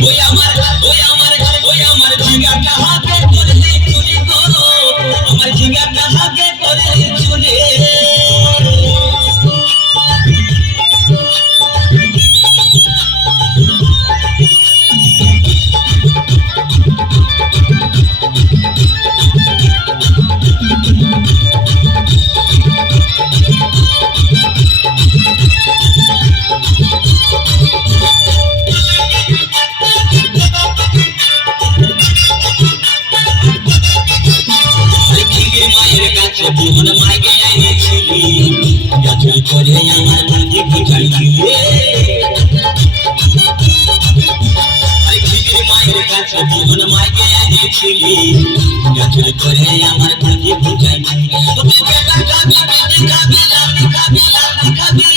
ওই আমার ওই আমার ওই আমার ঝিঙ্গাটা হাতে করলে চুরি গো আমার ঝিঙ্গাটা হাতে করলে চুরি জীবন মাইকে আইছিলি গাছুই করে আমার মনকে বুঝাইলি আরে খিদির মায়ের কাছে জীবন মাইকে আইছিলি গাছুই করে আমার মনকে বুঝাইলি তুই বেটা খাবি খাবি লাতি খাবি লাতি খাবি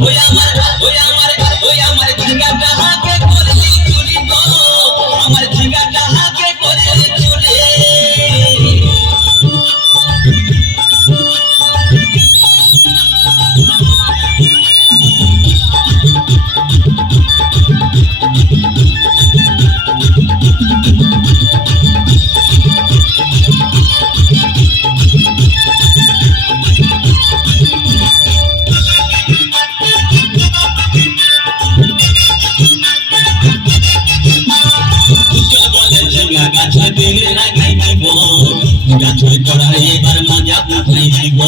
ওই আমার ওই আমার ওই আমার ঝিঙ্গাটা হাতে করলি চুরি গো আমার ঝিঙ্গাটা হাতে করলি চুরি গাছুই করার এবার মজা উঠাই দিব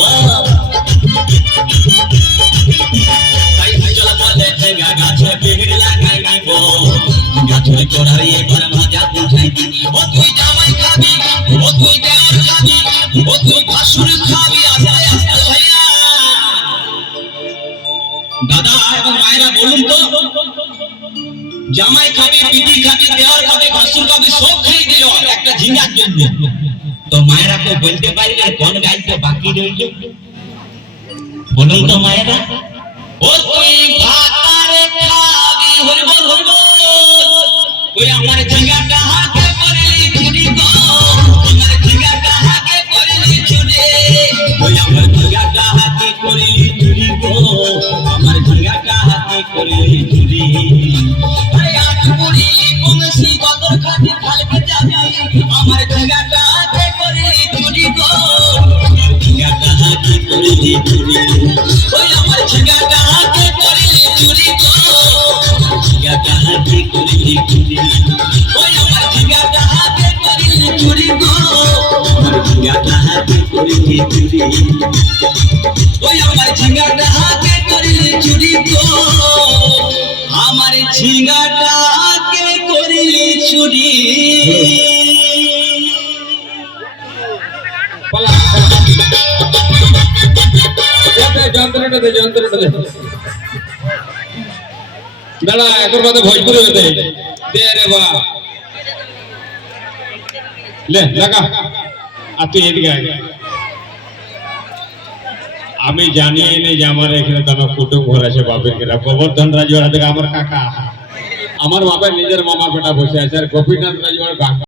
গাছে বিড় লাগাই দিব গাছুই করার এবার মজা উঠাই দিব ও তুই জামাই খাবি ও তুই দেওয়ার খাবি ও তুই ভাসুর খাবি আস্তে আস্তে ভাইয়া দাদা এবং মায়েরা বলুন তো জামাই খাবি পিটি খাবি দেওয়ার খাবি ভাসুর খাবি সব খেয়ে দিল একটা ঝিঙ্গার জন্য তো মায়েরা তো বলতে পারবে কোন গাইতে বাকি রইল বলুন তো মায়েরা ও তুই ভাতারে খাবি হরি বল হরি বল ওই আমার ঝিঙ্গাটা হাতে করলি চুরি গো আমার ঝিঙ্গাটা হাতে করলি চুরি ওই আমার ঝিঙ্গাটা হাতে করলি চুরি গো আমার ঝিঙ্গাটা হাতে করলি চুরি আরে আট মুড়ি বংশী কত খাতি খালকে যাবি আমার ঝিঙ্গাটা হাতে করলি চুরি গো আমার ঝিঙ্গাটা হাতে করলি চুরি ওই আমার ঝিঙ্গাটা হাতে করলি চুরি গো আমার ঝিঙ্গাটা হাতে করলি চুরি ওই আমার ঝিঙ্গাটা হাতে করলি চুরি গো আমার ঝিঙ্গাটা হাতে করলি চুরি ওই আমার ঝিঙ্গাটা হাতে করলি চুরি গো আমার ঝিঙ্গাটা হাতে করলি চুরি যন্ত্রটা দে দাঁড়া একর বাদে ভোজপুরি হতে দে রে বা লে লাগা আর তুই এদিকে আয় আমি জানি নেই যে আমার এখানে তোমার কুটুম ঘর আছে বাপের কেনা গোবর্ধন রাজওয়াড়া থেকে আমার কাকা আমার বাপের নিজের মামা বেটা বসে আছে আর গোপীনাথ রাজওয়াড়া কাকা